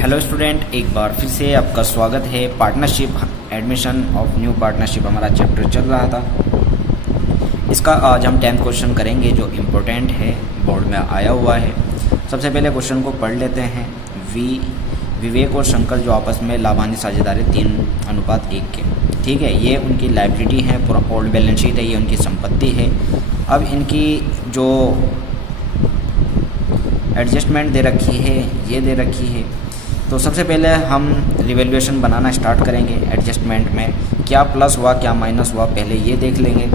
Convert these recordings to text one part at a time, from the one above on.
Hello student, एक बार फिर से आपका स्वागत है। Partnership admission of new partnership हमारा चैप्टर चल रहा था। इसका आज हम 10th क्वेश्चन करेंगे जो इम्पोर्टेंट है, बोर्ड में आया हुआ है। सबसे पहले क्वेश्चन को पढ़ लेते हैं। विवेक और शंकर जो आपस में लाभान्वित साझेदार 3:1 के, ठीक है। ये उनकी लाइबिलिटी है, पूरा ओल्ड बैलेंस शीट है, ये उनकी संपत्ति है। अब इनकी जो एडजस्टमेंट दे रखी है, ये दे रखी है। तो सबसे पहले हम रिवैल्यूएशन बनाना स्टार्ट करेंगे। एडजस्टमेंट में क्या प्लस हुआ क्या माइनस हुआ, पहले ये देख लेंगे।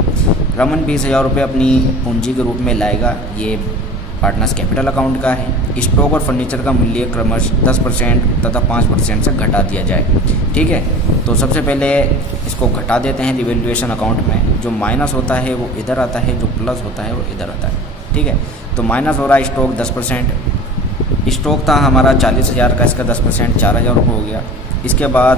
रमन 20,000 रुपये अपनी पूंजी के रूप में लाएगा, ये पार्टनर्स कैपिटल अकाउंट का है। स्टॉक और फर्नीचर का मूल्य क्रमशः 10% तथा 5% से घटा दिया जाए, ठीक है। तो सबसे पहले इसको घटा देते हैं रिवैल्यूएशन अकाउंट में। जो माइनस होता है वो इधर आता है, जो प्लस होता है वो इधर आता है, ठीक है। तो माइनस हो रहा है स्टॉक 10%। स्टॉक था हमारा 40,000 का, इसका 10% 4,000 रुपये हो गया। इसके बाद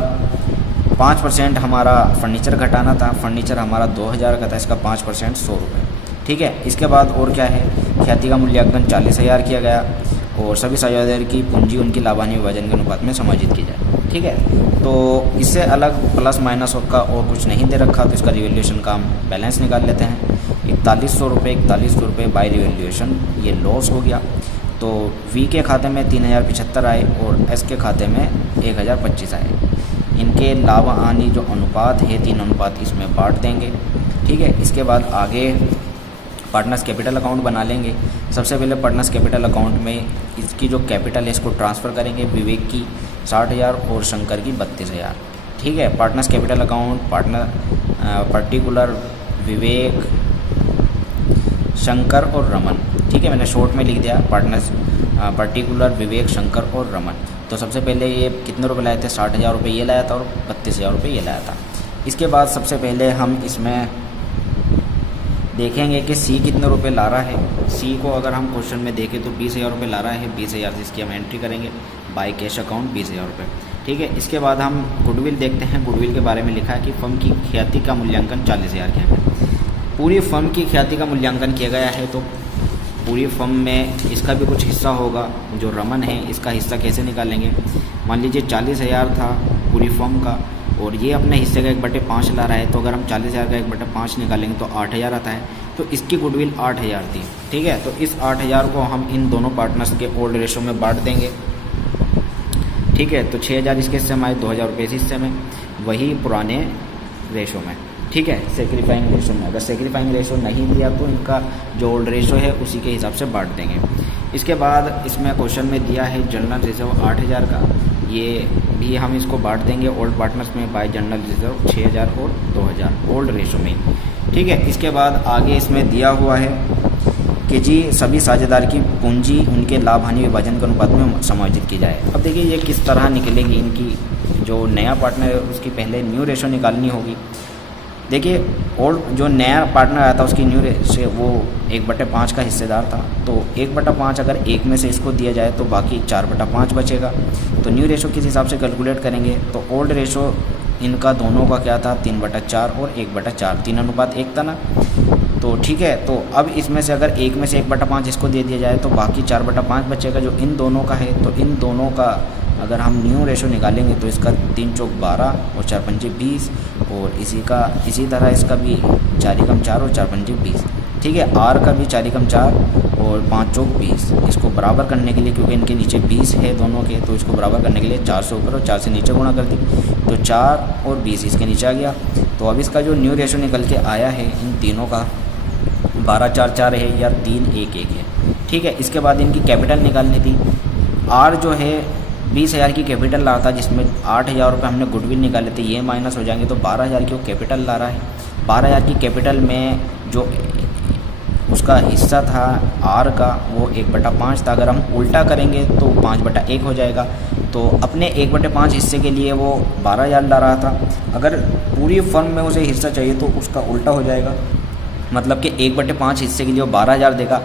5% हमारा फर्नीचर घटाना था। फर्नीचर हमारा 2,000 का था, इसका 5% 100 रुपये, ठीक है। इसके बाद और क्या है, ख्याति का मूल्यांकन 40,000 किया गया और सभी साझेदार की पूंजी उनकी लाभान्वित विभाजन के अनुपात में समायोजित की जाए, ठीक है। तो इससे अलग प्लस माइनस का और कुछ नहीं दे रखा, तो इसका रिवैल्यूएशन का हम बैलेंस निकाल लेते हैं। 4100 रुपये बाई रिवैल्यूएशन, ये लॉस हो गया। तो वी के खाते में 3,075 आए और एस के खाते में 1,025 आए। इनके लाभ हानि जो अनुपात है 3:1 इसमें बांट देंगे, ठीक है। इसके बाद आगे पार्टनर्स कैपिटल अकाउंट बना लेंगे। सबसे पहले पार्टनर्स कैपिटल अकाउंट में इसकी जो कैपिटल है इसको ट्रांसफ़र करेंगे। विवेक की 60,000 और शंकर की 32,000, ठीक है। पार्टनर्स कैपिटल अकाउंट पर्टिकुलर विवेक, शंकर और रमन, ठीक है। मैंने शॉर्ट में लिख दिया पार्टनर्स पर्टिकुलर विवेक, शंकर और रमन। तो सबसे पहले ये कितने रुपए लाए थे, 60,000 रुपये ये लाया था और 32,000 रुपये ये लाया था। इसके बाद सबसे पहले हम इसमें देखेंगे कि सी कितने रुपए ला रहा है। सी को अगर हम क्वेश्चन में देखें तो 20,000 रुपये ला रहा है। 20,000 से इसकी हम एंट्री करेंगे बाय कैश अकाउंट 20,000 रुपये, ठीक है। इसके बाद हम गुडविल देखते हैं। गुडविल के बारे में लिखा है कि फर्म की ख्याति का मूल्यांकन 40,000 किया गया। पूरी फर्म की ख्याति का मूल्यांकन किया गया है, तो पूरी फर्म में इसका भी कुछ हिस्सा होगा। जो रमन है इसका हिस्सा कैसे निकालेंगे, मान लीजिए 40,000 था पूरी फर्म का और ये अपने हिस्से का 1/5 ला रहा है। तो अगर हम 40,000 का 1/5 निकालेंगे तो 8,000 आता है। तो इसकी गुडविल 8,000 थी, ठीक है। तो इस 8,000 को हम इन दोनों पार्टनर्स के ओल्ड रेशो में बांट देंगे, ठीक है। तो 6,000 इसके हिस्से में आए, 2,000 रुपये इस हिस्से में, वही पुराने रेशो में, ठीक है, सेक्रीफाइंग रेशो में। अगर सेक्रीफाइंग रेशो नहीं दिया तो इनका जो ओल्ड रेशो है उसी के हिसाब से बांट देंगे। इसके बाद इसमें क्वेश्चन में दिया है जनरल रिजर्व 8,000 का, ये भी हम इसको बांट देंगे ओल्ड पार्टनर्स में बाय जनरल रिजर्व 6,000 और 2,000 ओल्ड रेशो में, ठीक है। इसके बाद आगे इसमें दिया हुआ है कि जी सभी साझेदार की पूंजी उनके लाभ हानि विभाजन के अनुपात में समायोजित की जाए। अब देखिए ये किस तरह निकलेंगी। इनकी जो नया पार्टनर है उसकी पहले न्यू रेशो निकालनी होगी। देखिए ओल्ड जो नया पार्टनर आया था उसकी न्यू से वो 1/5 का हिस्सेदार था। तो 1/5 अगर एक में से इसको दिया जाए तो बाकी 4/5 बचेगा। तो न्यू रेशो किस हिसाब से कैलकुलेट करेंगे, तो ओल्ड रेशो इनका दोनों का क्या था 3/4 और 1/4, 3:1 था ना। तो ठीक है, तो अब इसमें से अगर एक में से 1/5 इसको दे दिया जाए तो बाकी 4/5 बचेगा जो इन दोनों का है। तो इन दोनों का अगर हम न्यू रेशो निकालेंगे तो इसका 3 चौक 12 और 4 पंजे 20 और इसी तरह इसका भी 4 एकम 4 और 4 पंजे 20, ठीक है। आर का भी 4 एकम 4 और 5 चौक 20। इसको बराबर करने के लिए, क्योंकि इनके नीचे 20 है दोनों के, तो इसको बराबर करने के लिए 4 से ऊपर और 4 से नीचे गुणा कर दी, तो 4 और 20 इसके नीचे आ गया। तो अब इसका जो न्यू रेशो निकल के आया है इन तीनों का 12/4 है या 3/1 है, ठीक है। इसके बाद इनकी कैपिटल निकालनी थी। आर जो है 20,000 की कैपिटल ला रहा था, जिसमें 8,000 रुपये हमने गुडविल निकाले थे, ये माइनस हो जाएंगे तो 12,000 की वो कैपिटल ला रहा है। 12,000 की कैपिटल में जो उसका हिस्सा था आर का वो 1/5 था। अगर हम उल्टा करेंगे तो 5/1 हो जाएगा। तो अपने 1/5 हिस्से के लिए वो 12,000 ला रहा था। अगर पूरी फर्म में उसे हिस्सा चाहिए तो उसका उल्टा हो जाएगा, मतलब कि 1/5 हिस्से के लिए वो 12,000 देगा।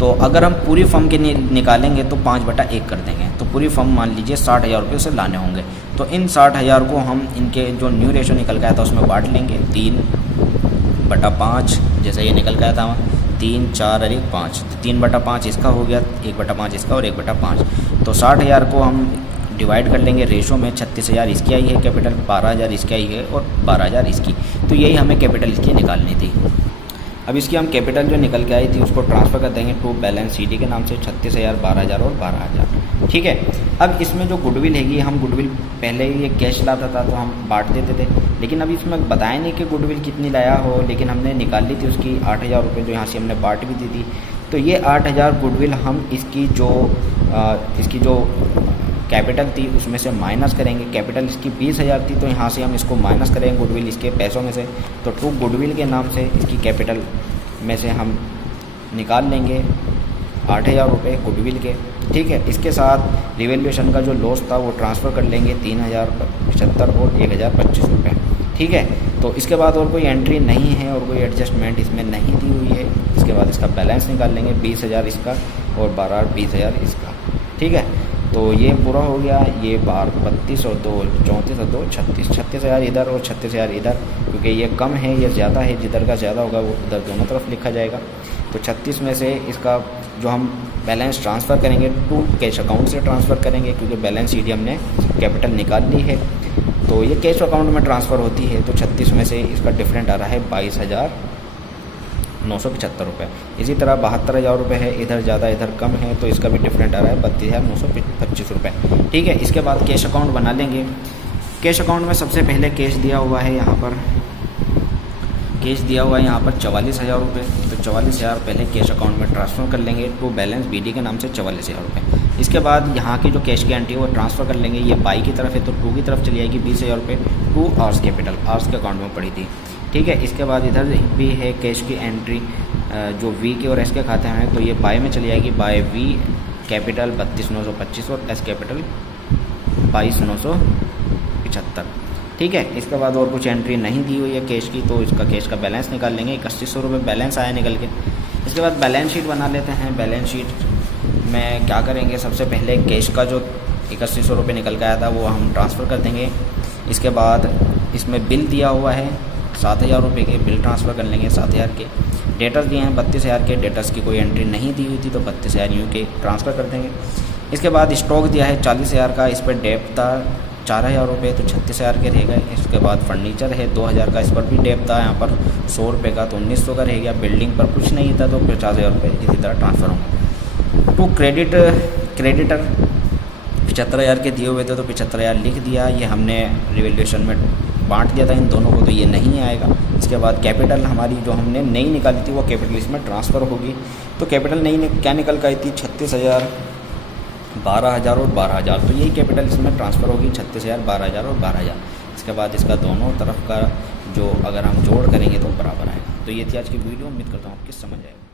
तो अगर हम पूरी फर्म के निकालेंगे तो 5/1 कर देंगे। तो पूरी फर्म मान लीजिए 60,000 रुपये उसे लाने होंगे। तो इन 60,000 को हम इनके जो न्यू रेशो निकल गया था उसमें बांट लेंगे 3/5, जैसा ये निकल गया था 3, 4 और 1 5, 3/5 इसका हो गया, 1/5 इसका और 1/5। तो 60,000 को हम डिवाइड कर लेंगे रेशो में। 36,000 इसकी आई है कैपिटल, 12,000 इसकी आई है और 12,000 इसकी। तो यही हमें कैपिटल इसकी निकालनी थी। अब इसकी हम कैपिटल जो निकल के आई थी उसको ट्रांसफ़र कर देंगे टू बैलेंस शीट के नाम से 36,000, 12,000 और 12,000। ठीक है। अब इसमें जो गुडविल हैगी, हम गुडविल पहले ही ये कैश लाता था तो हम बांट देते थे, लेकिन अभी इसमें बताया नहीं कि गुडविल कितनी लाया हो, लेकिन हमने निकाल ली थी उसकी 8,000 रुपये, जो यहाँ से हमने बांट भी दी थी। तो ये 8,000 गुडविल हम इसकी जो कैपिटल थी उसमें से माइनस करेंगे। कैपिटल इसकी 20,000 थी, तो यहाँ से हम इसको माइनस करेंगे गुडविल इसके पैसों में से। तो टू गुडविल के नाम से इसकी कैपिटल में से हम निकाल लेंगे 8,000 रुपये गुडविल के। ठीक है। इसके साथ रिवैल्यूएशन का जो लॉस था वो ट्रांसफ़र कर लेंगे 3,075 और 1,025 रुपये। ठीक है। तो इसके बाद और कोई एंट्री नहीं है और कोई एडजस्टमेंट इसमें नहीं दी हुई है। इसके बाद इसका बैलेंस निकाल लेंगे 20,000 इसका और 20,000 इसका। ठीक है। तो ये पूरा हो गया। ये 32 और 2 34 और 2 36, 36,000 इधर और 36,000 इधर, क्योंकि ये कम है ये ज़्यादा है, जिधर का ज़्यादा होगा वो उधर दोनों तरफ लिखा जाएगा। तो 36 में से इसका जो हम बैलेंस ट्रांसफ़र करेंगे टू कैश अकाउंट से ट्रांसफ़र करेंगे, क्योंकि बैलेंस शीट हमने कैपिटल निकाल ली है तो ये कैश अकाउंट में ट्रांसफ़र होती है। तो 36 में से इसका डिफरेंट आ रहा है 22,975 रुपये। इसी तरह 72,000 रुपये है, इधर ज़्यादा इधर कम है, तो इसका भी डिफरेंट आ रहा है 32,925 रुपये। ठीक है। इसके बाद कैश अकाउंट बना लेंगे। कैश अकाउंट में सबसे पहले कैश दिया हुआ है यहाँ पर 44,000 रुपये। तो 44,000 पहले कैश अकाउंट में ट्रांसफ़र कर लेंगे टू बैलेंस BD के नाम से 44,000 रुपये। इसके बाद यहाँ की जो कैश की एंट्री है वो ट्रांसफ़र कर लेंगे। ये बाई की तरफ है तो टू की तरफ चली जाएगी 20,000 रुपये टू आर्स कैपिटल, आर्स के अकाउंट में पड़ी थी। ठीक है। इसके बाद इधर भी है कैश की एंट्री जो V के और S के खाते हैं, तो ये बाय में चली जाएगी। बाय V कैपिटल 32,925 और S कैपिटल 22,975। ठीक है। इसके बाद और कुछ एंट्री नहीं दी हुई है कैश की, तो इसका कैश का बैलेंस निकाल लेंगे। 3100 रुपये बैलेंस आया निकल के। इसके बाद बैलेंस शीट बना लेते हैं। बैलेंस शीट में क्या करेंगे, सबसे पहले कैश का जो 3100 रुपये निकल के आया था वो हम ट्रांसफ़र कर देंगे। इसके बाद इसमें बिल दिया हुआ है 7,000 रुपये के, बिल ट्रांसफ़र कर लेंगे 7,000 के। डेटर्स दिए हैं 32,000 के, डेटर्स की कोई एंट्री नहीं दी हुई थी तो 32,000 यूँ के ट्रांसफ़र कर देंगे। इसके बाद स्टॉक दिया है 40,000 का, इस पर डेप्थ था 4,000 रुपये तो 36,000 के रह गए। इसके बाद फर्नीचर है 2,000 का, इस पर भी डेप्थ था यहाँ पर 100 रुपये का तो 1,900 का रह गया। बिल्डिंग पर कुछ नहीं था तो 50,000 रुपये इसी तरह ट्रांसफ़र होंगे। तो क्रेडिटर 75,000 के दिए हुए थे तो 75,000 लिख दिया। ये हमने रिवैल्यूएशन में बांट दिया था इन दोनों को, तो ये नहीं आएगा। इसके बाद कैपिटल हमारी जो हमने नई निकाली थी वो कैपिटल इसमें ट्रांसफ़र होगी। तो कैपिटल नई क्या निकल कर आई थी 36,000, 12,000 और 12,000। तो यही कैपिटल इसमें ट्रांसफ़र होगी 36,000, 12,000 और 12,000। इसके बाद इसका दोनों तरफ का जो अगर हम जोड़ करेंगे तो बराबर आएगा। तो ये थी आज की वीडियो, उम्मीद करता हूँ आपकी समझ आएगी।